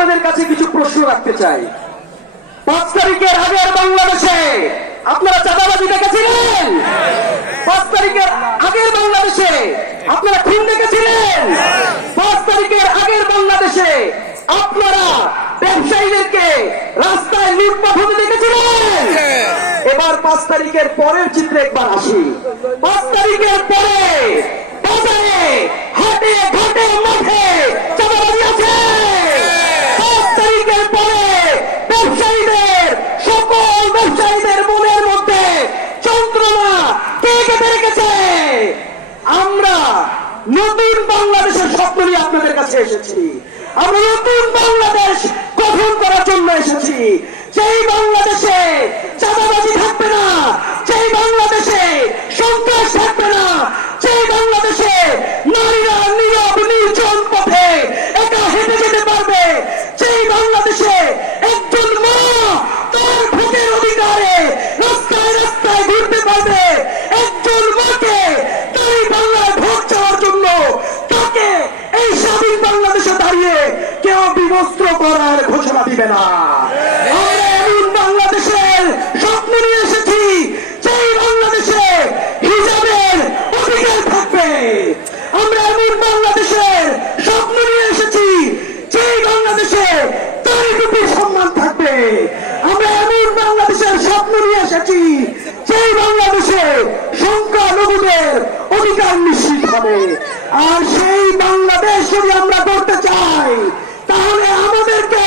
আপনাদের কাছে কিছু প্রশ্ন রাখতে চাই। 5 তারিখের আগের বাংলাদেশে আপনারা চাঁদাবাজি দেখেছিলেন? 5 তারিখের আগের বাংলাদেশে আপনারা খুন দেখেছিলেন? 5 তারিখের আগের বাংলাদেশে আপনারা ব্যবসায়ীদেরকে রাস্তায় লুটপাট হতে দেখেছিলেন? এবার 5 তারিখের পরের চিত্রে একবার আসি। 5 তারিখের পরে বাজারে, হাটে, ঘাটে, মাঠে চাঁদাবাজি আছে। 5 তারিখের পরে ব্যবসায়ীদের, সকল ব্যবসায়ীদের মনের মধ্যে যন্ত্রণা কে কেটে রেখেছে? আমরা নতুন বাংলাদেশের স্বপ্ন নিয়ে আপনাদের কাছে এসেছি। আমরা নতুন বাংলাদেশ গঠন করার জন্য এসেছি। সেই বাংলাদেশে চাঁদাবাজি থাকবে না, সেই বাংলাদেশে সন্ত্রাস থাকবে না, সেই বাংলাদেশে নারীরা নীরব নির্জন পথে একা হেঁটে যেতে পারবে, সেই বাংলাদেশে একজন মা তার ভোটের অধিকারে রাস্তায় রাস্তায় ঘুরতে পারবে। একজন মাকে তাই বাংলায় ভোট চাওয়ার জন্য তাকে এই স্বাধীন বাংলাদেশে দাঁড়িয়ে কেউ বিবস্ত্র করার ঘোষণা দিবে না। আমরা এমন বাংলাদেশের স্বপ্ন নিয়ে এসেছি সেই বাংলাদেশে হিজাবের অধিকার থাকবে। আমরা এমন বাংলাদেশের স্বপ্ন নিয়ে এসেছি সেই বাংলাদেশে নারী টুপির সম্মান থাকবে। আমরা এমন বাংলাদেশের স্বপ্ন নিয়ে এসেছি সেই বাংলাদেশে সংখ্যালঘুদের অধিকার নিশ্চিত হবে। আর সেই বাংলাদেশ যদি আমরা করতে চাই তাহলে আমাদেরকে